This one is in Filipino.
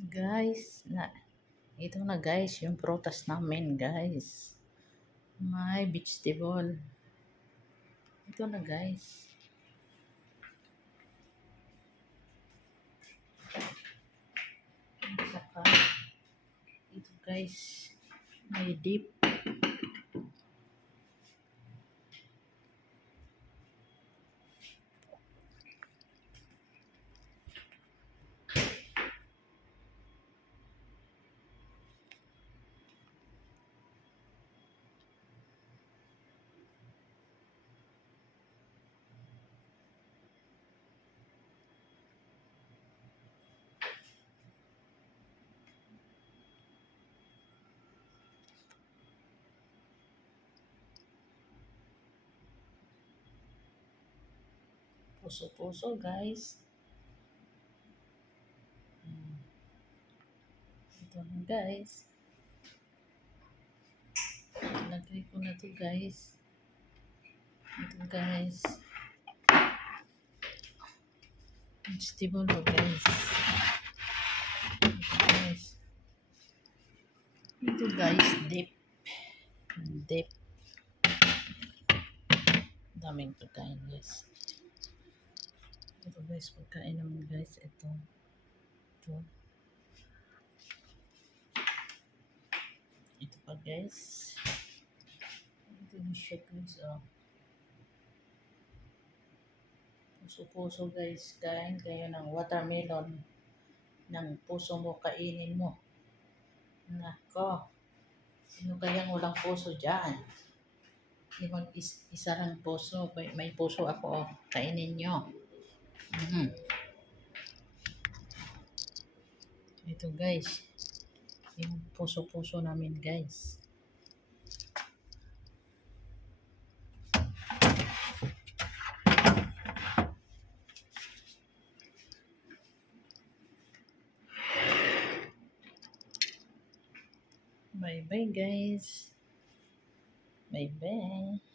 Guys, ito na guys, yung prutas namin guys. May vegetable. Ito na guys. Saka, ito guys, may dip. Puso-puso guys. Ito na guys. Lagay ko na to guys. Ito guys. Vegetable to guys. Ito guys. Ito guys, dip. Dip. Daming pagkain guys. Ito guys, pagkain naman guys. Ito. Ito pa guys. Ito yung siya guys. Puso-puso guys. Kain kayo ng watermelon. Ng puso mo, kainin mo. Nako. Sino kayang walang puso dyan? Isa lang puso. May puso ako. Kainin nyo. Ito guys. Yung puso-puso namin guys. Bye bye guys. Bye bye.